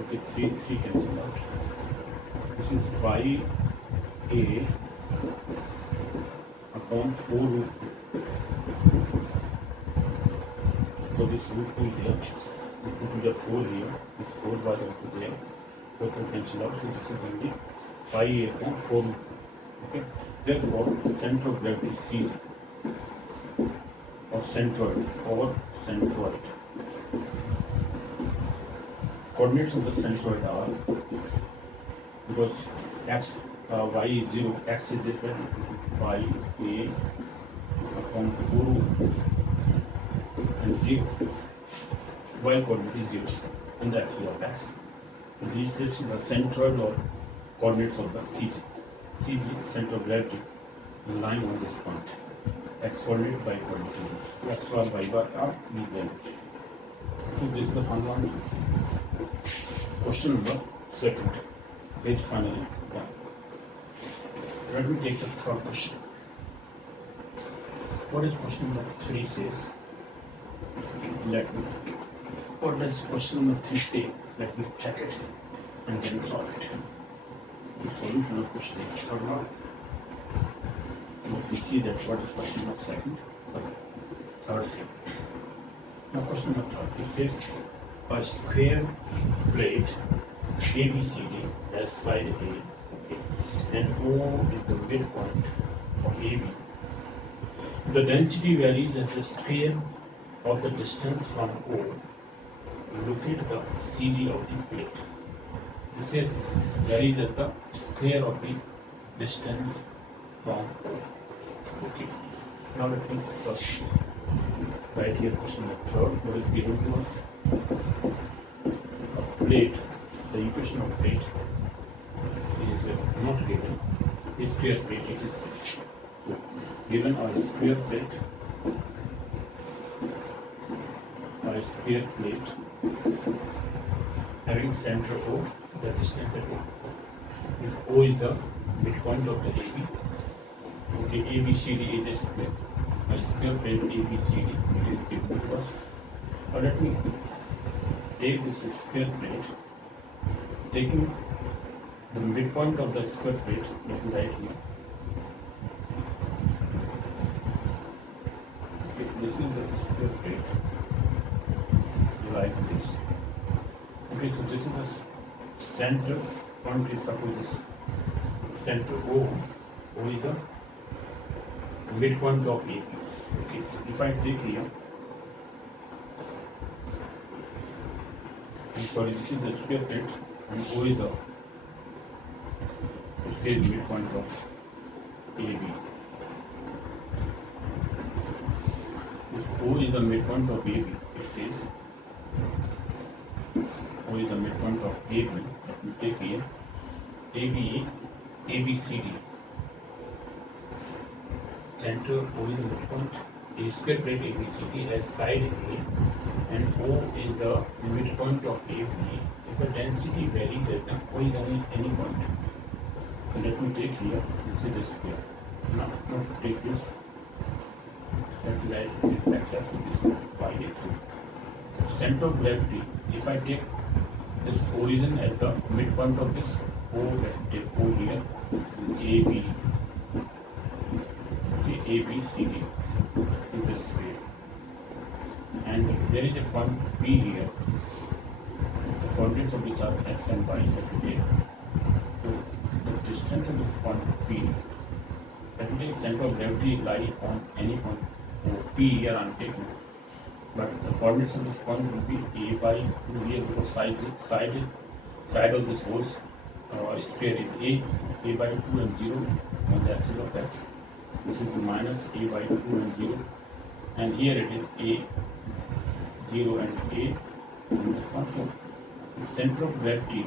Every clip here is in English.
Okay, 3 cancel out. This is y a upon 4 root 2. So this root 2 here, we put the 4 here, this 4 by also there, 4 to cancel out, so this is only y a upon 4 root 2. Okay, therefore center of gravity C or centroid coordinates of the centroid are, because x y is 0, x is equal to y a upon 4 and 0, y coordinate is 0 in the axis of x. This is the centroid or coordinates of the CG. CG, center of gravity, lying on this point. X coordinate, y coordinate is x bar, y bar are these values. So this is the final answer. Question number 2, page finally done. Let me take the third question. What is question number 3 says? What does question number 3 say? Let me check it and then solve it. The solution of question number 3. Let me see that what is question number 2. Third thing. Now question number 3 it says a square plate ABCD has side A, okay, and O is the midpoint of AB. The density varies at the square of the distance from O. Locate the CD of the plate. This is varies at the square of the distance from O. Okay. Now let me first write here question number 3. What is given to us? A plate. The equation of plate is not given. A square plate it is given a square plate. Having center O, the distance at O. If O is the midpoint of the AB, okay, ABCD it is square. A square plate ABCD it is given to us. Now let me take this square plate, taking the midpoint of the square plate, let me write here. Okay, this is the square plate, like this. Okay, so this is the center point, is suppose this center O is the midpoint of AB. Okay, so if I take here, sorry, this is the square plate and O is the midpoint of AB. This O is the midpoint of AB. It says O is the midpoint of AB. Let me take here ABCD. Center O is the midpoint. A square plate ABCD has side A and O is the midpoint of AB. If the density varies at the O is any point. So let me take here, this is the square. Now take this, let's write x axis, this is y axis. Center of gravity, if I take this origin at the midpoint of this O, let's take O here, AB, okay, ABCD is the square. And there is a point P here, the coordinates of which are x and y is here. So the distance of this point P, that means center of gravity lie on any point. So P here I am taking, but the coordinates of this point will be A by 2 here, because side of this whole square is A by 2 and 0 on the axis of x. This is minus A by 2 and 0, and here it is A 0 and A on this one. So the center of gravity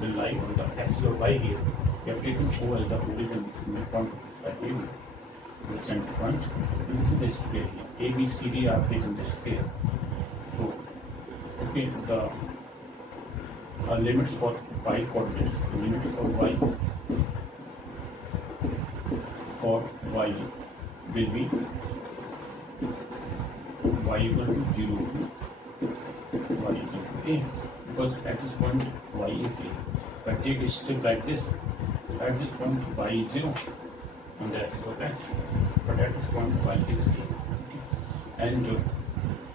will lie on the axis of y here. We have taken O as the origin, which is the midpoint of this side AB, the center point. And this is the square here. A, B, C, D are taken the square. So, okay, the limits for y coordinates, the limits for y will be y equal to 0 to y equal to A. because at this point y is 0. If I take a step like this, at this point y is 0 on the axis of x, but at this point y is 0. Okay. And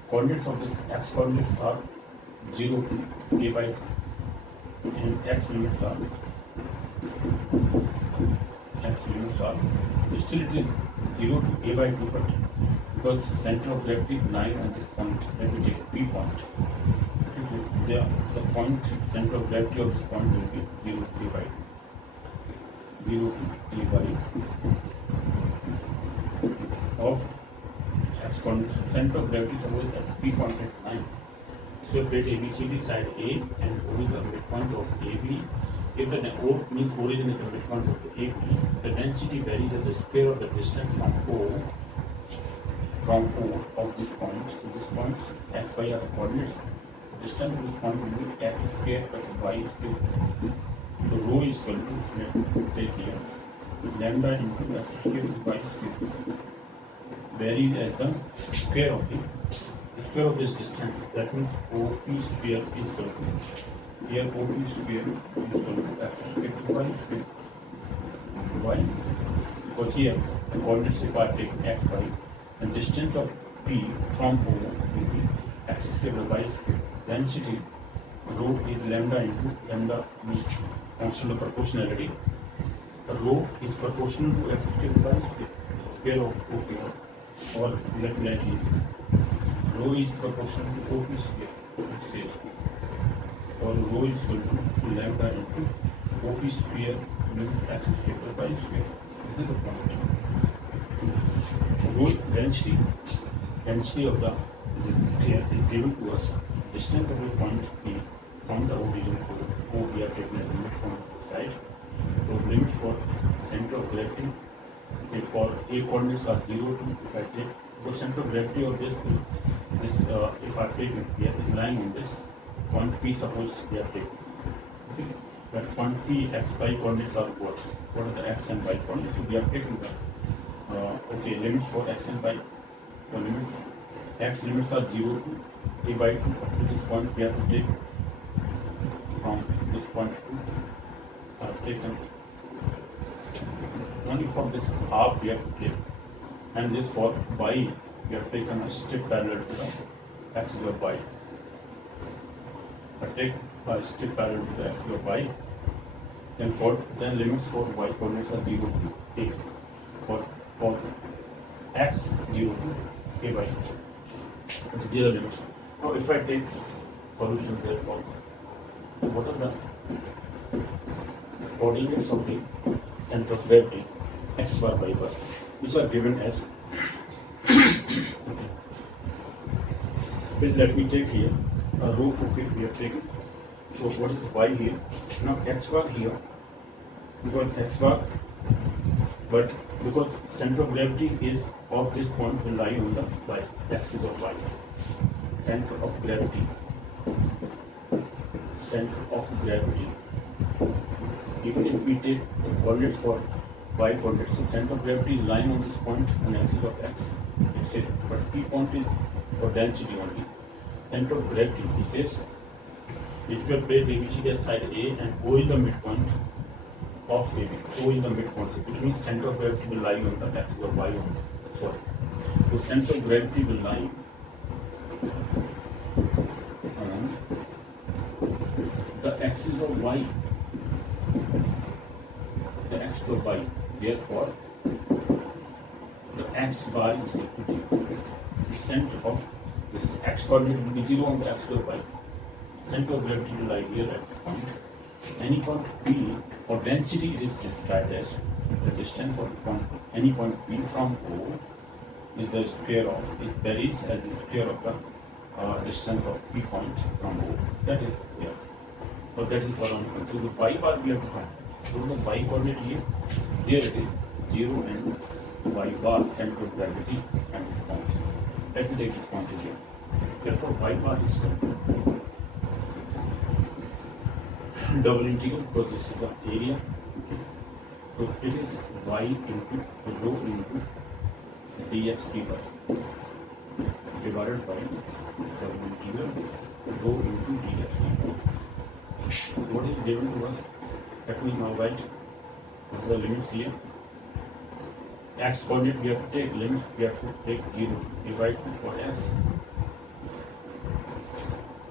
coordinates of this x coordinates are 0 to a by 2, and x limits are still it is 0 to a by 2, but because center of gravity is lying on this point, let me take P point. The point center of gravity of this point will be 0 to a by 2. 0 to a by 2 of x coordinates. Center of gravity suppose at P point at 9. So plate ABCD side A and O is the midpoint of AB. If the O means origin is the midpoint of the AB, the density varies as the square of the distance from O of this point to this point. X, Y are the coordinates. The distance to this point will be x square plus y square. So rho is equal to, take here, lambda into x square is y square. Varies as the square of this distance. That means OP square is equal to, here OP square is equal to x square to y square. Why? Because here the coordinates, if I take x, y, the distance of P from O will be x square plus y square. Density rho is lambda into lambda means constant of proportionality. Rho is proportional to x square plus y square. Square of OP, or let me write it. Rho is proportional to OP square, or rho is equal to lambda into OP square means x square plus y square. This is the point. Rho density of this sphere is given to us. Distance of the point P from the origin to O we are taking as the midpoint of the side. So limits for center of gravity, if for A coordinates are 0 to, if I take the center of gravity of this if I take it here is lying on this point P, suppose we are taking. Okay. But point P x y coordinates are what? What are the x and y coordinates? So we are taking the okay, limits for x and y. The limits, x limits are 0 to a by 2 up to this point. We have to take from this point to taken only for this half we have to take, and this for y we have taken a straight parallel to the axis of y. I take a straight parallel to the axis of y. Then limits for y coordinates are 0 to a. For x 0 to a by 2. These are limits. Now if I take solutions therefore, what are the coordinates of the center of gravity x bar y bar, which are given as okay. Please let me take here a rho. Okay, we have taken. So what is y here? Now x bar here, because x bar, but because center of gravity is of this point will lie on the y axis of y. Center of gravity. Even if we take the coordinates for y coordinates, so center of gravity is lying on this point on axis of x, etc. But P point is for density only. Center of gravity, he says, if you plate ABCD side A and O is the midpoint of AB. O is the midpoint, which means center of gravity will lie on the axis of y only. Sorry. So center of gravity will lie on the axis of y. The axis of y. Therefore, the x bar is equal to the center of this x coordinate will be 0 on the axis of y. Center of gravity will lie here at this point. Any point P, for density it is described as the distance of point, any point P from O is the square of, it varies as the square of the distance of P point from O. That is here. So that is for one point. So the y bar we have to find. So the y coordinate here, there it is 0 and y bar center of gravity at this point. Let me take this point here. Therefore y bar is double integral, because this is an area. So it is y into rho into dx dy divided by double integral rho into dx dy. What is given to us? Let me now write the limits here. X coordinate we have to take limits, we have to take 0 divide for x,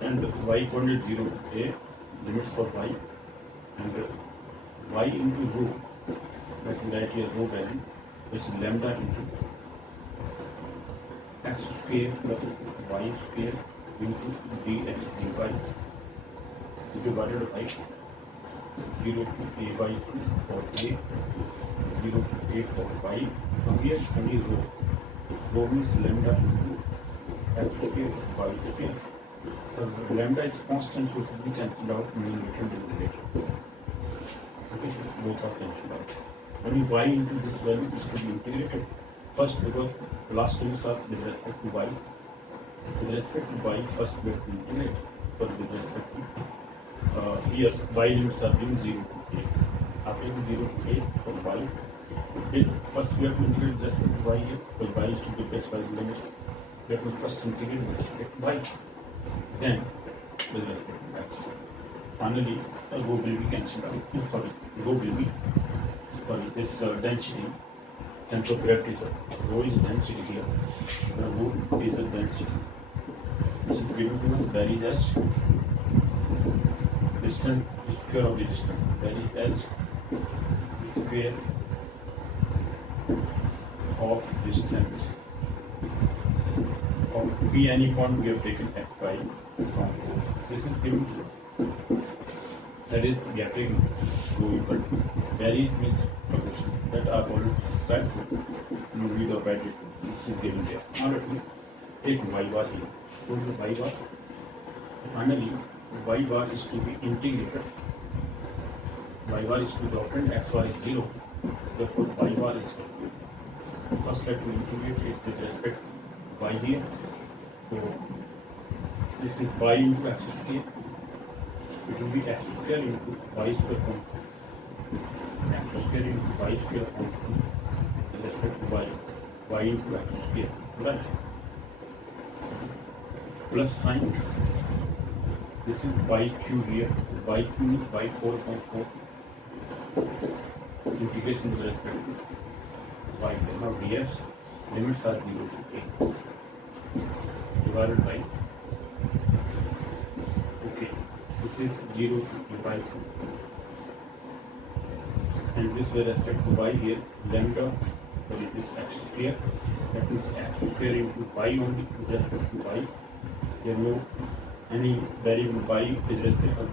and y coordinate 0 to a limits for y, and y into rho, let's write here rho value, which is lambda into x square plus y square into dx dy divided by 0 to a by 2 for a, 0 to a for y. Now here only rho. Rho means lambda into x square by square. So lambda is constant, so we can cancel out numerator and denominator. Okay, so both are cancelled out. Only y into this value is to be integrated. First, because last limits are with respect to y. With respect to y, first we have to integrate. But with respect to here, y limits are being 0 to a. After 0 to a for y, first we have to integrate with respect to y here, because y is to be replaced by the limits. We have to first integrate with respect to y, then with respect to x. Finally, rho will be cancelled out. Sorry, rho will be, this density, center of gravity is rho is density here. The rho is the density. This is given to us, varies as distance, square of the distance, varies as square of distance of p any point we have taken x by from 4. This is given to, that is we are taking rho equal to varies means proportion, that are already described. You read or write it, this is given there. Now let me take y bar here. So the y bar, finally y bar is to be integrated. Y bar is to be obtained, x bar is 0. Therefore y bar is 0. First let me integrate it with respect to y here. So this is y into x square. It will be x square into y square upon 2. X square into y square upon 2 with respect to y. Y into x square. Right? Plus sign. This is y cube here. Y cube is y 4 upon 4. Integration with respect to y. Now ds limits are 0 to a divided by, okay, this is 0 to a by 2, and this with respect to y here, lambda, sorry, this x square, that means x square into y only with respect to y. There is no any variable y with respect to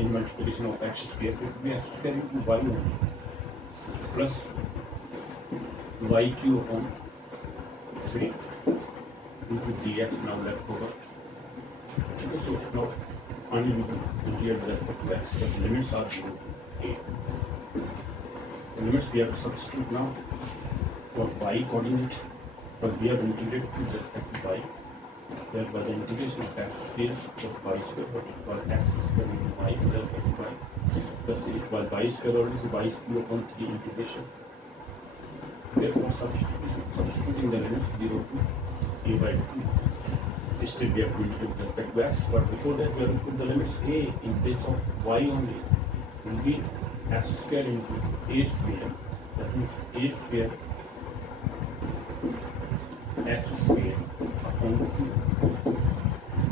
in multiplication of x square, it will be x square into y only, plus y cube upon 3 into dx now left over. Okay, so now only we can here with respect to x, but the limits are 0 to a. The limits we have to substitute now for y coordinate, but we have integrated with respect to y, whereby the integration of x is plus y square, but equal x square into y with respect to y, plus equal y square or is y cube upon 3 integration. Therefore, substituting the limits 0 to a by 2. Still we have to integrate with respect to x, but before that we have to put the limits a in place of y only. Will be x square into a square, that means a square x square upon 2.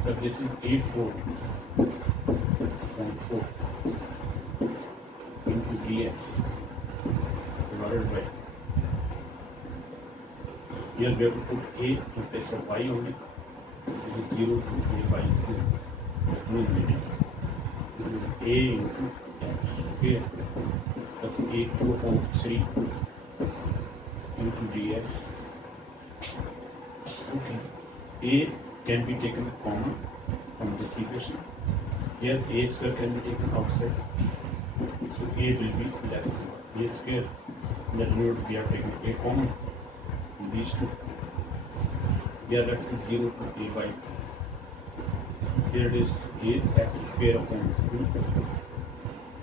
But this is a4 upon 4 into dx divided by. Here we have to put a in place of y only. This is 0 to a by 2. That means this is a into x square plus a2 upon 3 into dx. Okay. A can be taken common from this equation. Here a square can be taken outside. So a will be left over. A square, that means we are taking a common. These two, they are left with 0 to a by 2. Here it is a x square upon 2.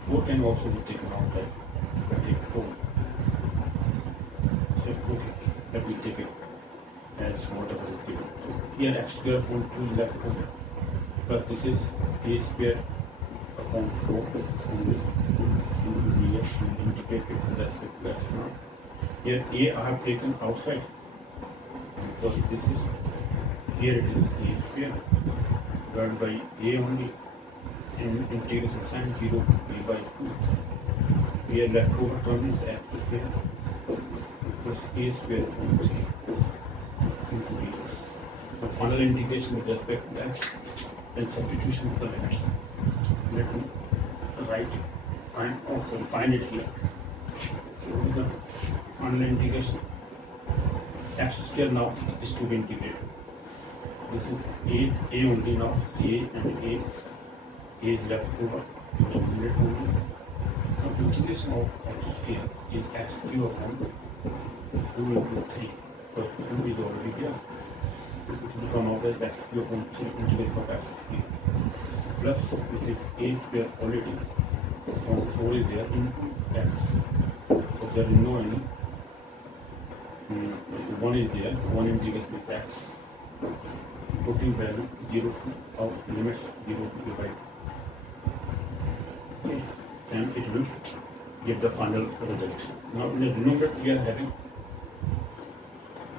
4 can also be taken outside. We can take 4. So okay, let me take it as whatever is given. So here x square upon 2 is left over. But this is a square upon 4 only into dx will indicate it with respect to x now. Here a I have taken outside because this is, here it is a square divided by a only in integration of sin 0 to a by 2. Here left over term is x square plus a square upon 3 into dx. The final integration with respect to x and substitution of the limits. Let me write find it here. So the final integration x square now is to be integrated. This is a only now, a and a is left over to the limit only. Now integration of x square is x cube upon 2 into 3. So 2 is already there. It will come out as x cube upon 3 integration of x square. Plus this is a square already. So 4 is there into x. So there is no any. 1 is there. 1 integration with x. Putting value 0 to of limits 0 to a by 2. Okay. And it will give the final result. Now in the denominator we are having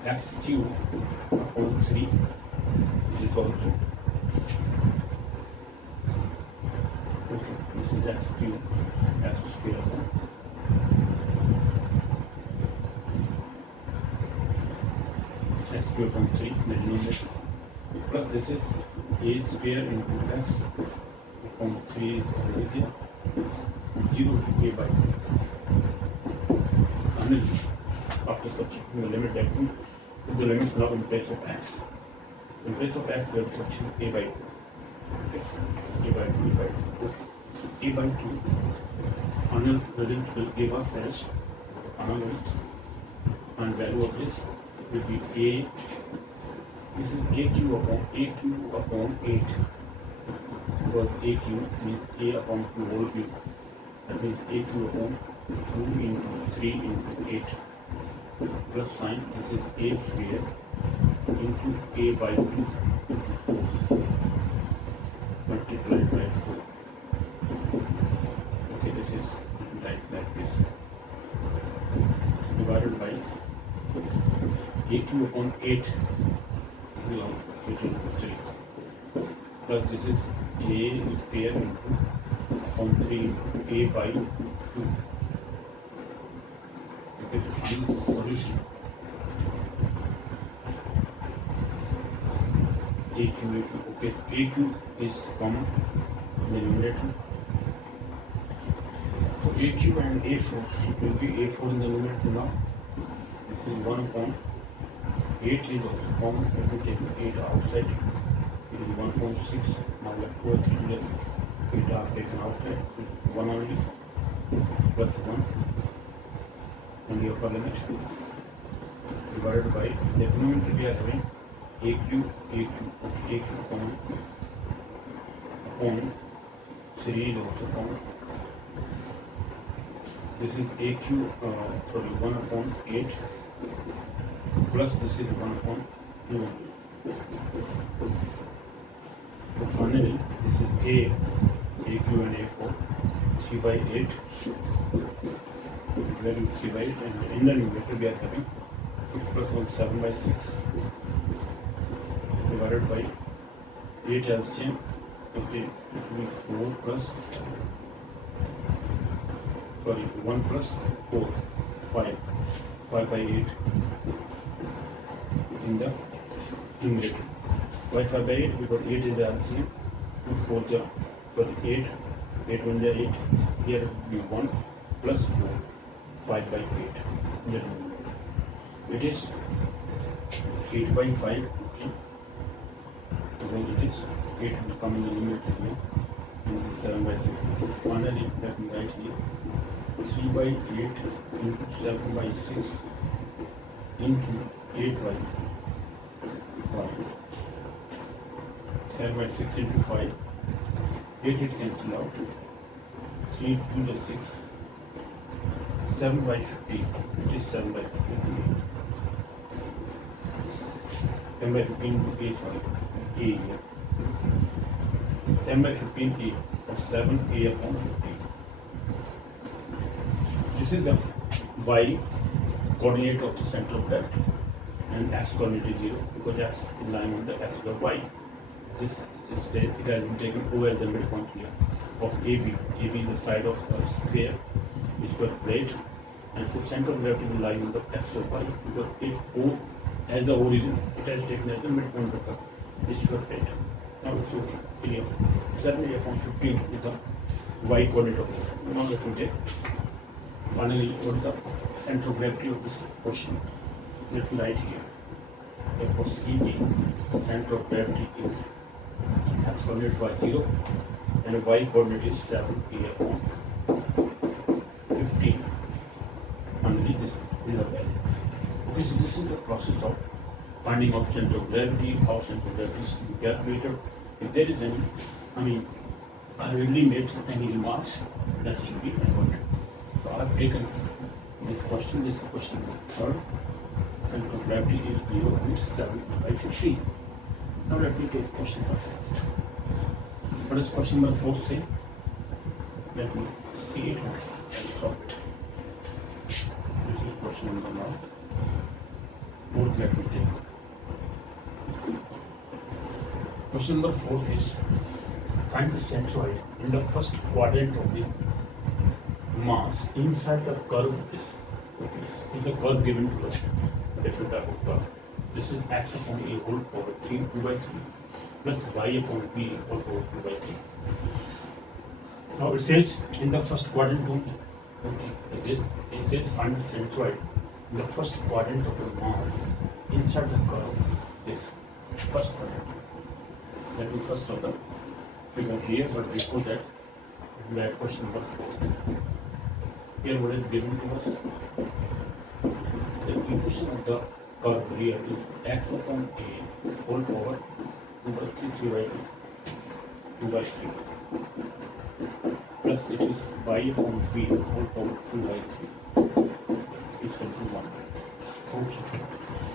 x cube upon 3 is equal to, okay, this is x cube, x square upon x cube upon 3 in the denominator, plus this is a square into x upon 3 is already there, 0 to a by 2. Finally, after substituting the limit that we put the limits now in place of x. In place of x, we have to substitute a by 2. Okay. A by 2, a by 2. A by 2. Final result will give us as final result, and value of this will be a. This is a cube upon 8. Because a cube means a upon 2 whole cube. That means a cube upon 2 into 3 into 8. Plus sign, this is a square into a by 2 into 4 multiplied by 4. Okay, this is like this. Divided by a cube upon 8 belongs to 3. Plus this is a square into upon 3 into a by 2. Okay, so final solution. A cube, okay, a cube is common in the numerator. So a cube and a4, it will be a4 in the numerator now. This is 1 upon 8 is also common. If we take 8 outside, it is 1.6. Now left over 3 plus 8 are taken outside. 1 only plus 1 on the upper limit divided by the denominator we are having a cube upon 3 is also common. This is a cube, 1 upon 8 plus this is 1 upon 2. So finally, this is a cube and a4, 3 by 8, value 3 by 8, and in the numerator we are having 6 plus 1, 7 by 6, divided by 8 LCM, okay, it will be 4 plus, 1 plus 4, 5 by 8 in the numerator. Why 5 by 8? Because 8 is the LCM, 2 4 the, but 8 1 the 8, here will be 1 plus 4, 5 by 8 in the numerator. It is 8 by 5, okay. So when it is 8 will come in the numerator here, and 7 by 6. Finally, let me write here 3 by 8 into 7 by 6 into 8 by 5. 7 by 6 into 5. 8 is cancelled out. 3 into 6. 7 by 15. It is 7 by 15. 7 by 15 into A, sorry. A here. 7 by 15 A. Or 7a upon 15. This is the y coordinate of the center of gravity, and x coordinate is 0 because x is lying on the axis of y. This is it has been taken O as the midpoint here of AB. AB is the side of a sphere, square plate, and so center of gravity will lie on the axis of y because if O as the origin, it has taken as the midpoint of the square plate. Now it's okay. Clear. 7a upon 15 is the y coordinate of this. Now let me take finally what is the center of gravity of this portion. Let me write here. Therefore, CG, center of gravity is x coordinate by 0 and y coordinate is 7a upon 15. Finally, this is a value. Okay, so this is the process of finding out center of gravity, how center of gravity is to be calculated. If there is any, I really made any remarks that should be avoided. So I have taken this question, this is question number 3rd. Center of gravity is 0.7 by 15. Now let me take question number 4th. What does question number 4 say? Let me see it and solve it. This is question number 4th. Let me take. Question number 4th is find the centroid in the first quadrant of the mass inside the curve is. Okay, this is a curve given to us, a different type of curve. This is x upon a whole power 3 2 by 3 plus y upon b whole power 2 by 3. Now it says in the first quadrant only. Okay, it says find the centroid in the first quadrant of the mass inside the curve. This first quadrant. Let me first of the figure here, but before that, we have question number 4. Here what is given to us? The equation of the curve here is x upon a whole power 2 by 3 by 2 by 3 plus it is y upon b whole power 2 by 3 equal to 1. Okay.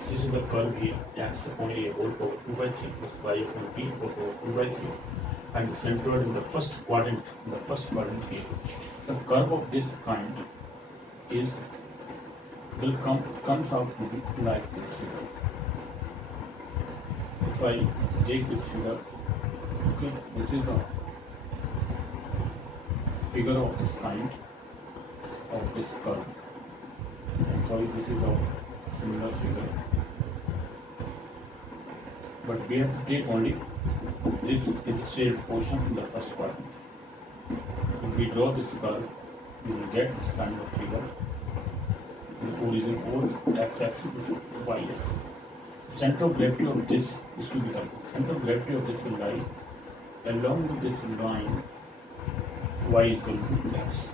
This is the curve here, x upon a whole power 2 by 3 plus y upon b whole power 2 by 3, and centered in the first quadrant. In the first quadrant here, the curve of this kind comes out to be like this figure. If I take this figure, okay, this is the figure of this kind of this curve. I'm sorry, this is a similar figure. But we have to take only this is the shaded portion in the first quadrant. If we draw this curve, we will get this kind of figure. The origin or x-axis is y-axis. Center of gravity of this is to be done. Center of gravity of this will lie along this line y equal to x.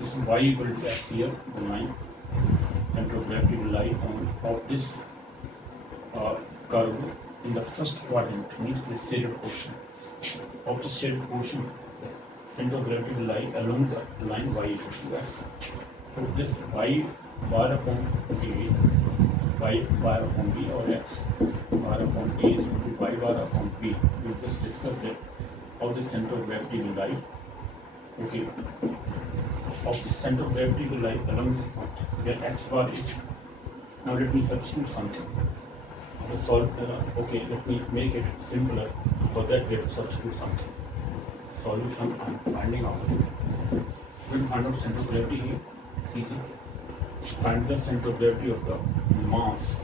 This is y equal to x here, the line. Center of gravity will lie on this curve in the first quadrant, means the shaded portion. Of the shaded portion, the center of gravity will lie along the line y equal to x. So this y bar upon a, y bar upon b, or x bar upon a is equal to y bar upon b. We just discussed that how the center of gravity will lie. Okay, of the center of gravity will lie along this point where x bar is. Now let me substitute something. Okay, let me make it simpler. For that, we have to substitute something. Solution I'm finding out. We'll find out center of gravity here. CG. Find the center of gravity of the mass.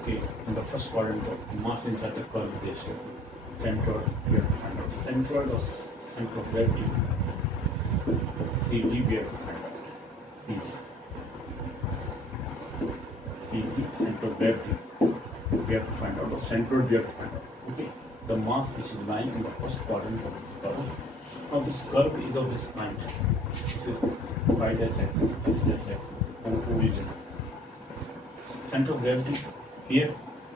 Okay, in the first quadrant of the mass inside the curve this center. We have to find out centroid or center of gravity. CG we have to find out. CG. CG, center of gravity. We have to find out. Or centroid we have to find out. Okay, the mass which is lying in the first quadrant of this curve. Now this curve is of this kind. This is y dash axis, x dash axis, on origin. Center of gravity here,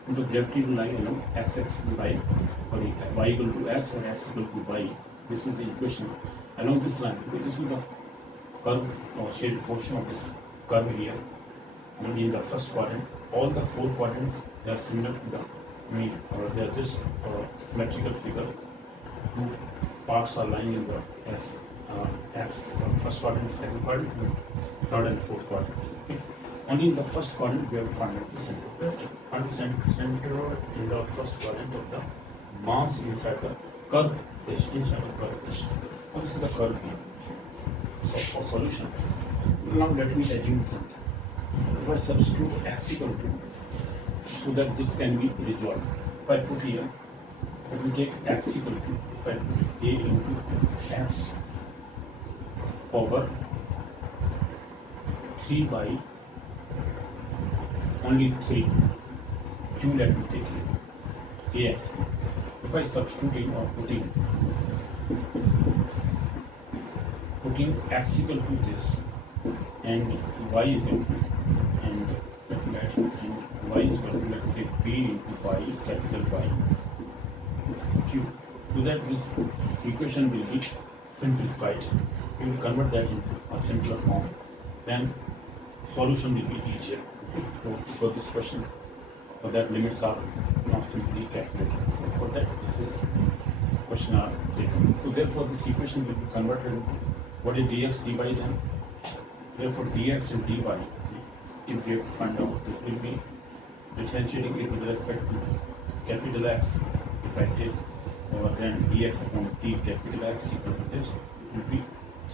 the gravity will lie along x-axis y, or y equal to x or x equal to y. This is the equation along this line. This is the curve or shaded portion of this curve here. And in the first quadrant, all the 4 quadrants they are similar to the mean, or they are just symmetrical figure to parts are lying in the first quadrant, second quadrant, third and fourth quadrant. Okay. Only in the first quadrant we have to find out the center of gravity. Find the center in the first quadrant of the mass inside the curve dish. What is the curve here? So for solution, now let me assume something. If I substitute x equal to, so that this can be resolved. If I put here, let me take x equal to, if I put a into x over 3 by only 3, q let me take here, ax. If I substitute in or putting x equal to this and y equal to, and y is equal to, let's take b into y, capital Y, q, so that this equation will be simplified. We will convert that into a simpler form, then solution will be easier for this question. For that, limits are not simply calculated. For that, this is question are taken. So therefore, this equation will be converted into what is dx dy then. Therefore, dx and dy, if we have to find out, this will be differentiating it with respect to capital X. If I take over then dx upon d capital X equal to this, it will be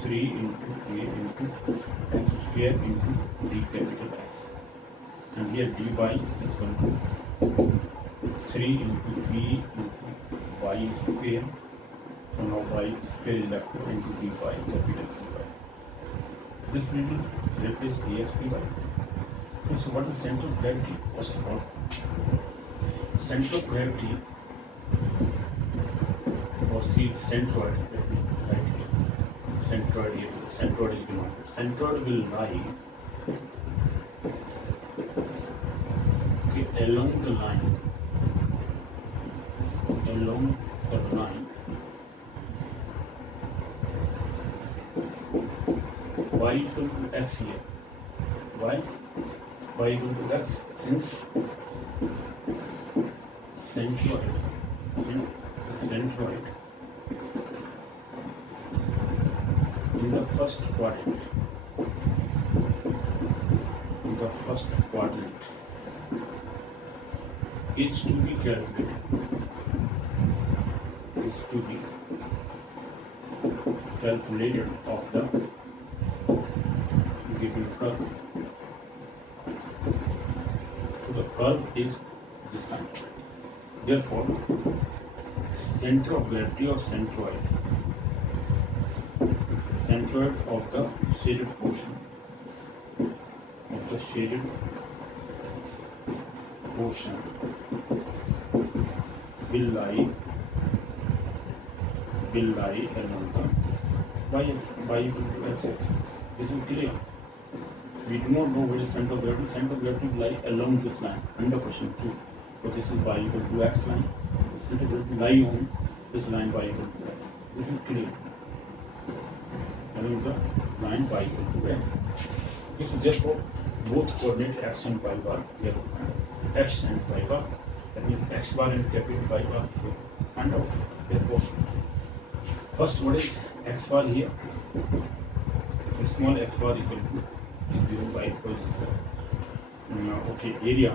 3 into a into x square into d capital X. And here dy is equal to 3 into b into y square. So now y square is left into dy capital dy. This will replace dx dy. Okay, so what is center of gravity? First of all, center of gravity or see centroid. Let me write it. Centroid here. Centroid is given. Centroid will lie along the line. Along the line. Y equal to x here. Y equal to x, since centroid in the first quadrant. Is to be calculated. Of the given curve. So the curve is this kind. Therefore, center of gravity or centroid of the shaded portion will lie along the y equal to x. This is clear. We do not know what is center of gravity. Center of gravity will lie along this line under question 2. So this is y equal to x line. Center of gravity lie on this line y equal to x. This is clear. Along the line y equal to x. Okay, so therefore both coordinates x and y bar here. X and y bar. That means x bar and capital Y bar. And out. Therefore, first what is x bar here? The small x bar equal to 0 by because okay, area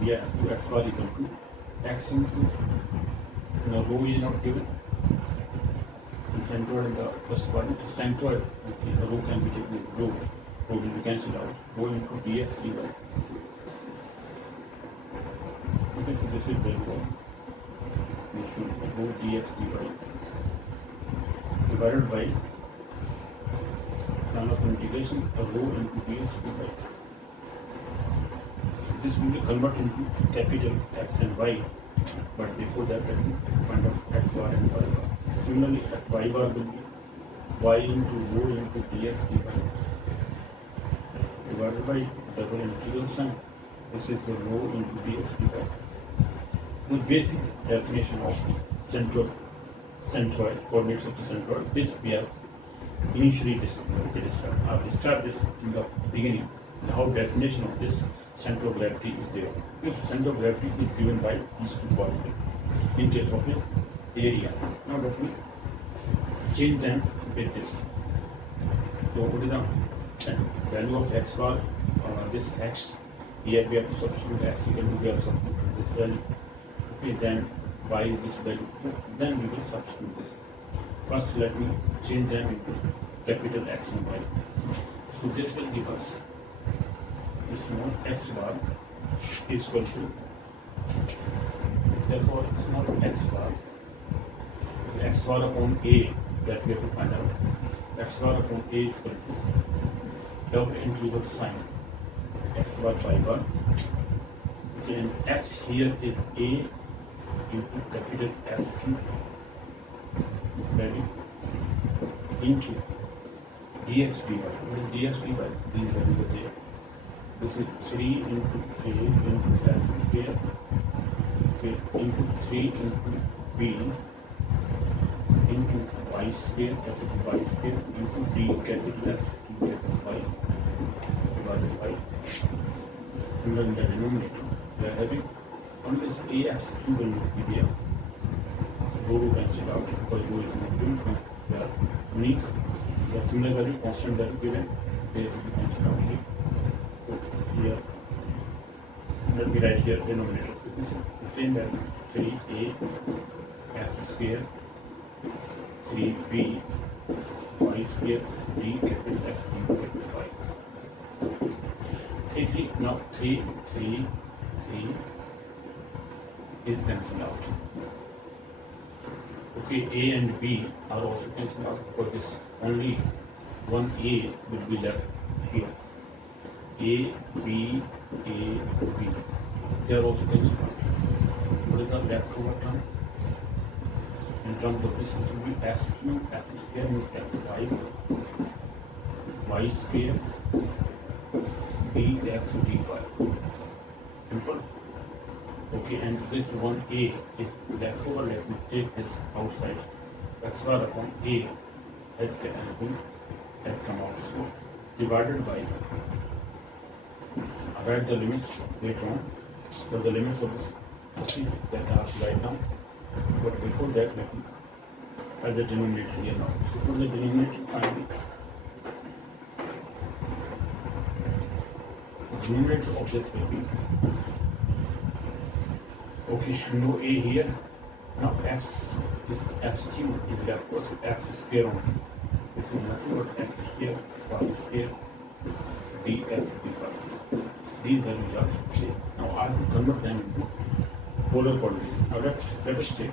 we have to x bar equal to x into rho is not given. The centroid in the first quadrant. Centroid, okay, the rho can be taken rho will be cancelled out. Rho into dx dy. Okay, so this is therefore which will rho dx dy divided by plan of integration of rho into dx dy. This will be converted into capital X and Y, but before that let me find out x bar and y bar. Similarly, y bar will be y into rho into dx dy divided by double integral sign. This is the rho into dx dy. The basic definition of centroid, coordinates of the centroid. This we have initially described this in the beginning. How definition of this center of gravity is there. This center of gravity is given by these two formulas in case of the area. Now let me change them with this. So what is the value of x bar? This x here we have to substitute x equal to, we have to substitute this value. Okay, then y is this value. Then we will substitute this. First, let me change them into capital X and Y. So this will give us small x bar is equal to, therefore small x bar upon a, that we have to find out. X bar upon a is equal to double integral sign x bar y bar. Okay, and x here is a into capital S this value into dx dy. What is dx dy? These values are there. This is 3 into a into s square, okay, into 3 into b into y square, capital Y square, into d capital S capital Y divided by, and then the denominator we are having only this ax cube will not be there. Rho cancel out because rho is not given, they are unique. The similar value, constant value given, they will be cancelled out here. So here, let me write here denominator. This is the same value, 3a x square, 3b y square, d capital X d capital Y. 3 now 3 is cancelled out. Okay, a and b are also cancelled out because this only one a will be left here. A, B, they are also cancelled out. What is the leftover term? In terms of this, it will be x cube, x square means x5, y square, dx dy. Simple. Okay, and this one a is leftover. Let me take this outside. X bar upon a has come out. So divided by, write the limits later on. For the limits of this, okay, that are right now. But before that, let me add the denominator here now. So for the denominator, finally, denominator of this will be, okay, no a here. Now x cube is left, so x square only. This is nothing but x square, y square, dx dy. These values are same. Now I will convert them into polar coordinates. Now let us check.